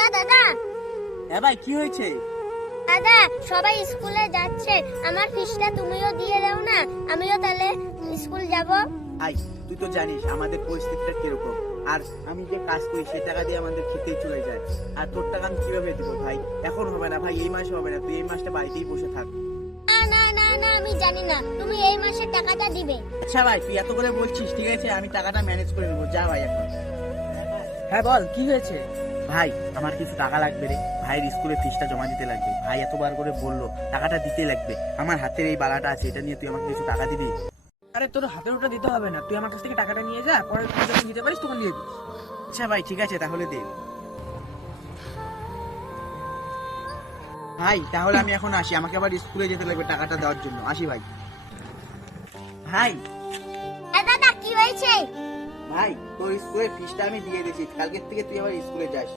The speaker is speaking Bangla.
দাদা দাদা। হ্যাঁ ভাই কি হয়েছে? দাদা সবাই স্কুলে যাচ্ছে। আমার ফিসটা তুমিও দিয়ে দাও না আমিও তাহলে স্কুল যাব। ভাই তুই তো জানিস আমাদের পরিস্থিতিটা কীরকম। আর আমি যে কাজ করি সেই টাকা দিয়ে আমাদের খেতেই চলে যায়। আর তোর টাকা আমি কীভাবে দিব ভাই? এখন হবে না ভাই এই মাসে হবে না। তুই এই মাসটা বাড়িতেই বসে থাক। না না না না আমি জানি না। তুমি এই মাসে টাকাটা দিবে। আচ্ছা ভাই তুই এত করে বলছিস ঠিক আছে? আমি টাকাটা ম্যানেজ করে নেব। যা ভাই এখন। হ্যাঁ বল কি হয়েছে? ভাই আমার কিছু টাকা লাগবে রে। ভাইয়ের স্কুলে ফিসটা জমা দিতে লাগবে। ভাই এতবার করে বলল টাকাটা দিতে লাগবে। আমার হাতের এই বালাটা আছে এটা নিয়ে তুই আমাকে কিছু টাকা দিবি? আরে তোর হাতের ওটা দিতে হবে না। তুই আমার কাছ থেকে টাকাটা নিয়ে যা পরে তুই যখন দিতে পারিস তখন দিয়ে দিস। আচ্ছা ভাই ঠিক আছে তাহলে দে। ভাই তাহলে আমি এখন আসি। আমাকে আবার স্কুলে যেতে লাগবে টাকাটা দেওয়ার জন্য। আসি ভাই। ভাই। এ দাদা কি হয়েছে? ভাই তোর স্কুলের ফিসটা আমি দিয়ে দিয়েছি। কালকের থেকে তুই আবার স্কুলে যাস।